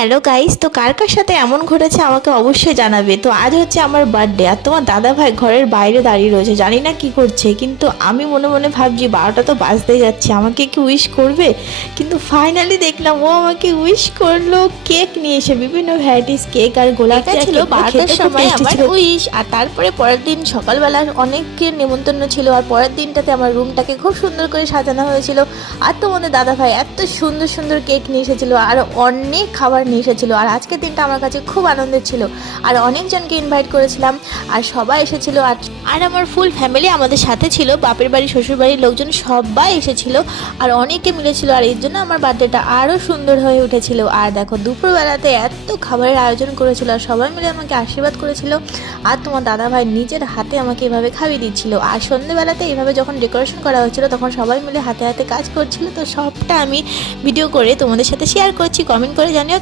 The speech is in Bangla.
হ্যালো গাইস, তো কার কার সাথে এমন ঘটেছে আমাকে অবশ্যই জানাবে। তো আজ হচ্ছে আমার বার্থডে, আর তোমার দাদা ভাই ঘরের বাইরে দাঁড়িয়ে রয়েছে, জানি না কি করছে, কিন্তু আমি মনে মনে ভাবছি 12টা তো বাজতেই যাচ্ছে, আমাকে কি উইশ করবে। কিন্তু ফাইনালি দেখলাম ও আমাকে উইশ করলো, কেক নিয়ে এসে বিভিন্ন ভ্যারাইটিস কেক আর গোলাপ এটা ছিল 12টার সময় আমার ছিল। উইশ। আর তারপরে পরের দিন সকালবেলা অনেকের নেমন্তন্ন ছিল, আর পরের দিনটাতে আমার রুমটাকে খুব সুন্দর করে সাজানো হয়েছিল। আর তোমাদের দাদা ভাই এত সুন্দর সুন্দর কেক নিয়ে এসেছিলো, আর অনেক খাবার নিয়ে এসেছিলো। আর আজকের দিনটা আমার কাছে খুব আনন্দের ছিল, আর অনেকজনকে ইনভাইট করেছিলাম, আর সবাই এসেছিলো। আর আর আমার ফুল ফ্যামিলি আমাদের সাথে ছিল, বাপের বাড়ি শ্বশুর বাড়ির লোকজন সবাই এসেছিলো, আর অনেকে মিলেছিল। আর এর জন্য আমার বার্থডেটা আরও সুন্দর হয়ে উঠেছিল। আর দেখো দুপুরবেলাতে এত খাবারের আয়োজন করেছিল, আর সবাই মিলে আমাকে আশীর্বাদ করেছিল। আর তোমার দাদা ভাই নিজের হাতে আমাকে এভাবে খাইয়ে দিচ্ছিল। আর সন্ধ্যেবেলাতে এইভাবে যখন ডেকোরেশন করা হচ্ছিল, তখন সবাই মিলে হাতে হাতে কাজ করছিল। তো সবটা আমি ভিডিও করে তোমাদের সাথে শেয়ার করছি, কমেন্ট করে জানিও।